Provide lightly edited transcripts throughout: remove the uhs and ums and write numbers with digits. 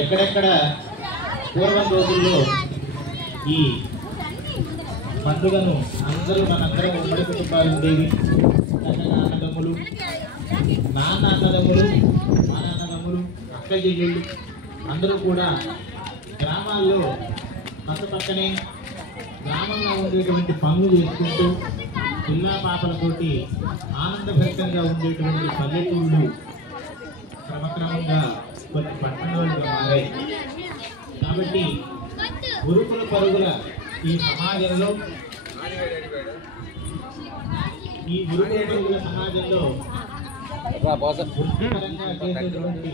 ఎక్కడెక్కడ పూర్వం రోజుల్లో ఈ పండుగను మనందరం ఉమ్మడి కుటుంబాలు ఉండేవి. చక్కగా అన్నదమ్ములు, నాన్నదమ్ములు, మా నాన్నదమ్ములు, అక్క చెల్లెళ్ళు అందరూ కూడా గ్రామాల్లో పక్కనే గ్రామంలో ఉండేటువంటి పనులు చేసుకుంటూ పిల్లా పాపలతోటి ఆనందభరితంగా ఉండేటువంటి పల్లెటూళ్ళు క్రమక్రమంగా కొన్ని పట్టణాలుగా మారాయి. కాబట్టి గురుకుల పరుగుల ఈ సమాజంలో వృత్తిపరంగా చేసేటువంటి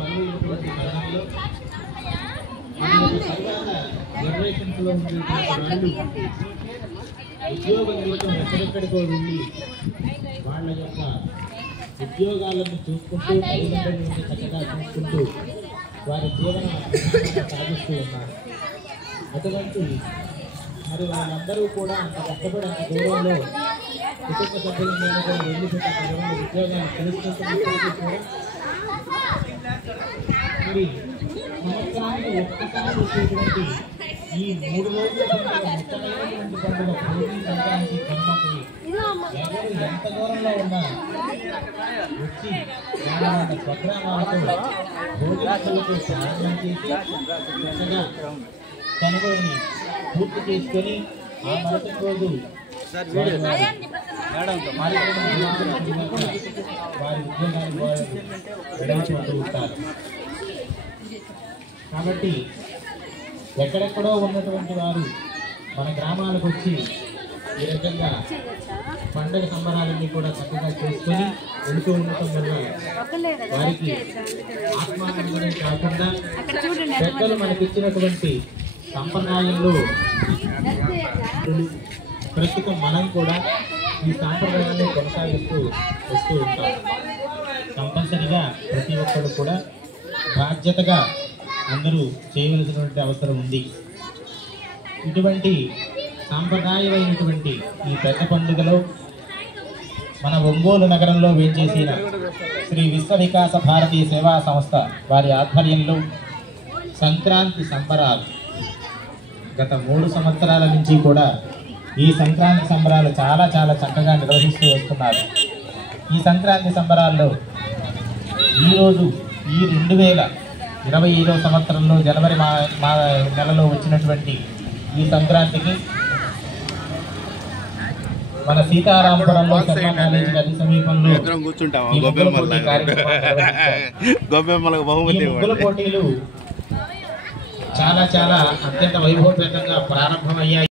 పనులు తరుణంలో తర్వాత జనరేషన్స్ లో ఉండేటువంటి వాళ్ళు ఉద్యోగ నిమిత్తం ఎక్కడెక్కడికో వెళ్ళి వాళ్ళ యొక్క ఉద్యోగాలను చూసుకుంటూ తల్లిదండ్రులను చక్కగా చూసుకుంటూ వారి జీవన సాగిస్తూ ఉన్నారు. అటువంటి మరి వాళ్ళందరూ కూడా అంత కష్టపడి అంత దూరంలో కుటుంబ సభ్యుల మీద కూడా వెళ్ళిపోతే అంత దూరంలో ఉద్యోగాలు తెలుసుకుంటున్నప్పటికీ కూడా మరి సంవత్సరానికి ఒక్కసారి వచ్చేటువంటి ఈ 3 రోజుల పండుగ ముఖ్యమైనటువంటి పండుగ భోగి, సంక్రాంతి, కనుమకి ఎవరు ఎంత దూరంలో ఉన్నా వచ్చి వాళ్ళ స్వగ్రామాలతో భోజనాలతో ప్రారంభం చేసి చక్కగా కనుగొని పూర్తి చేసుకొని ఆ మరుసటి రోజు వారి ఉద్యోగాలు విడవచ్చుకుంటూ ఉంటారు. కాబట్టి ఎక్కడెక్కడో ఉన్నటువంటి వారు మన గ్రామాలకు వచ్చి ఈ రకంగా పండుగ సంబరాలన్నీ కూడా చక్కగా చేసుకొని వెళుతూ ఉండటం వల్ల వారికి ఆత్మానందమే కాకుండా పెద్దలు మనకిచ్చినటువంటి సంప్రదాయంలో ప్రస్తుతం మనం కూడా ఈ సాంప్రదాయాన్ని కొనసాగిస్తూ వస్తూ ఉంటాం. కంపల్సరిగా ప్రతి ఒక్కరు కూడా బాధ్యతగా అందరూ చేయవలసినటువంటి అవసరం ఉంది. ఇటువంటి సాంప్రదాయమైనటువంటి ఈ పెద్ద పండుగలో మన ఒంగోలు నగరంలో వేంచేసిన శ్రీ విశ్వ వికాస భారతీ సేవా సంస్థ వారి ఆధ్వర్యంలో సంక్రాంతి సంబరాలు గత 3 సంవత్సరాల నుంచి కూడా ఈ సంక్రాంతి సంబరాలు చాలా చక్కగా నిర్వహిస్తూ వస్తున్నారు. ఈ సంక్రాంతి సంబరాల్లో ఈరోజు ఈ 2025వ సంవత్సరంలో జనవరి నెలలో వచ్చినటువంటి ఈ సంక్రాంతికి మన సీతారామపురంలో శర్మ కాలేజీ అతి సమీపంలో ముగ్గుల పోటీలు చాలా అత్యంత వైభవపేతంగా ప్రారంభమయ్యాయి.